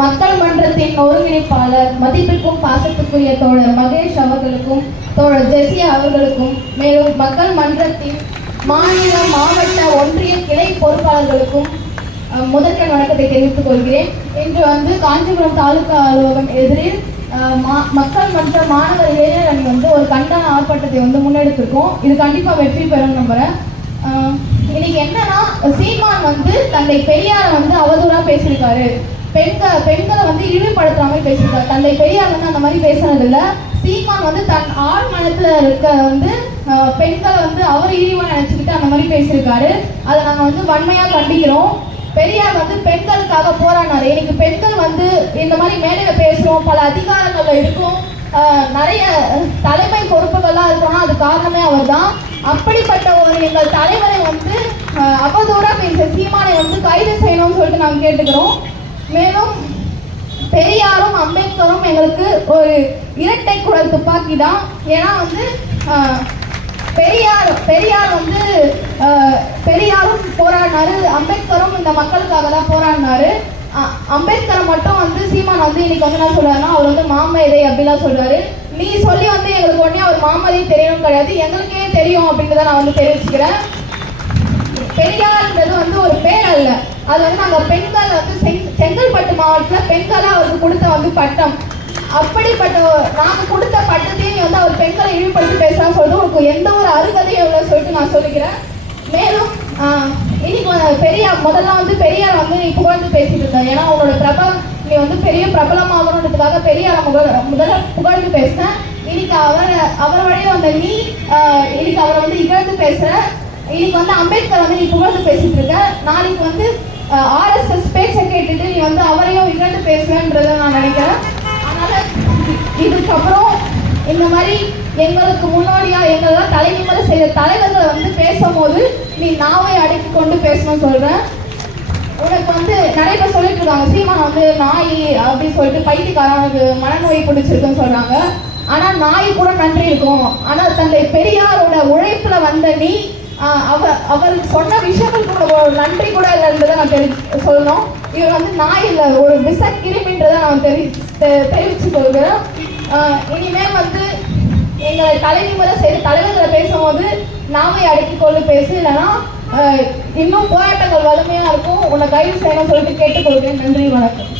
மக்கள் மன்றத்தின் ஒருங்கிணைப்பாளர் மதிப்பிற்கும் பாசத்துக்குரிய தோழர் மகேஷ் அவர்களுக்கும் தோழர் ஜெசியா அவர்களுக்கும், மேலும் மக்கள் மன்றத்தின் மாநில மாவட்ட ஒன்றிய கிளை பொறுப்பாளர்களுக்கும் முதற்கண் வணக்கத்தை தெரிவித்துக் கொள்கிறேன். இன்று காஞ்சிபுரம் தாலுகா அலுவலகம் எதிரில் மக்கள் மன்ற மாணவர் இளைஞர் அணி ஒரு கண்டன ஆர்ப்பாட்டத்தை முன்னெடுத்திருக்கோம். இது கண்டிப்பா வெற்றி பெறும் நம்புறேன். இன்னைக்கு என்னன்னா, சீமான் தந்தை பெரியாரை அவதூறா பேசியிருக்காரு. பெண்களை இழிவுபடுத்துற மாதிரி பேசியிருக்காரு. தந்தை பெரியார் அந்த மாதிரி பேசுனது இல்லை. சீமான் தன் ஆழ் மனத்துல இருக்க பெண்களை அவர் இழிவா நினைச்சுக்கிட்டு அந்த மாதிரி பேசியிருக்காரு. அதை நாங்க வன்மையா கண்டிக்கிறோம். பெரியார் பெண்களுக்காக போராடினாரு. இன்னைக்கு பெண்கள் இந்த மாதிரி மேடையில பேசுறோம், பல அதிகாரங்கள்ல இருக்கும், நிறைய தலைமை பொறுப்புகள்லாம் இருக்கணும். அது காரணமே அவர் தான். அப்படிப்பட்ட எங்கள் தலைவரை அவதூறா பேச சீமானை கைது செய்யணும்னு சொல்லிட்டு நாங்கள் கேட்டுக்கிறோம். மேலும் பெரியாரும் அம்பேத்கரும் எங்களுக்கு ஒரு இரட்டை குழல் துப்பாக்கி தான். ஏன்னா பெரியாரும் போராடினாரு, அம்பேத்கரும் இந்த மக்களுக்காக தான் போராடினாரு. அம்பேத்கரை மட்டும் சீமான் இன்னைக்கு என்ன சொல்றாருன்னா, அவர் மாமேதை அப்படிலாம் சொல்றாரு. நீ சொல்லி எங்களுக்கு உடனே அவர் மாமேதை தெரியணும் கிடையாது, எங்களுக்கே தெரியும் அப்படின்னு தான் நான் தெரிவிச்சுக்கிறேன். பெரியார்ன்றது ஒரு பேர் அல்ல, அது நாங்கள் பெண்கள் செங்கல்பட்டு மாவட்டத்தில் பெண்களா அவருக்கு கொடுத்த பட்டம். அப்படிப்பட்ட நாங்கள் கொடுத்த பட்டத்தையும் அவர் பெண்களை இழிவுபடுத்தி பேசலாம் சொல்லிட்டு உங்களுக்கு எந்த ஒரு அருகதையும் எவ்வளோ சொல்லிட்டு நான் சொல்லிக்கிறேன். மேலும் இன்னைக்கு பெரியார் முதல்ல பெரியார் நீ புகழ்ந்து பேசிட்டு இருந்தேன். ஏன்னா உங்களோட நீ பெரிய பிரபலமாகணுன்றதுக்காக பெரியார் முதல்ல புகழ்ந்து பேசினேன். இன்னைக்கு அவரை வழியே நீ இன்னைக்கு அவரை இகழ்ந்து பேசுற. இன்னைக்கு அம்பேத்கர் நீ புகழ்ந்து பேசிட்டு இருக்க. நாளைக்கு ஆர்எஸ்எஸ் பேச்சை கேட்டுட்டு நீ அவரையும் இகழ்ந்து பேசுவேன்றதை நான் நினைக்கிறேன். அதனால இதுக்கப்புறம் இந்த மாதிரி எங்களுக்கு முன்னோடியா எங்களெல்லாம் தலைநிமிர செய்த தலைவர்களை பேசும்போது நீ நாவை அடக்கி கொண்டு பேசணும்னு சொல்றேன். உனக்கு நிறைய பேர் சொல்லிட்டு இருக்காங்க, சீமான் நாய் அப்படின்னு சொல்லிட்டு பைத்தியக்காரனுக்கு மனநோய் பிடிச்சிருக்குன்னு சொல்றாங்க. ஆனா நாய் கூட நன்றி இருக்கும். ஆனா தந்தை பெரியாரோட உழைப்புல நீ அவருக்கு சொன்ன விஷயங்கள் கூட ஒரு நன்றி கூட இல்லைன்றதை நான் சொல்லணும். இவர் நாய் இல்லை, ஒரு விசக்கிருமின்றதை நான் தெரிவிச்சு கொள்கிறேன். இனிமேல் எங்களை தலைநிமிர செய்த தலைவர்களை பேசும்போது நாமே அடக்கி கொண்டு பேசு, இல்லைன்னா இன்னும் போராட்டங்கள் வலிமையா இருக்கும். உன்னை கைது செய்யணும்னு சொல்லிட்டு கேட்டுக்கொள்கிறேன். நன்றி, வணக்கம்.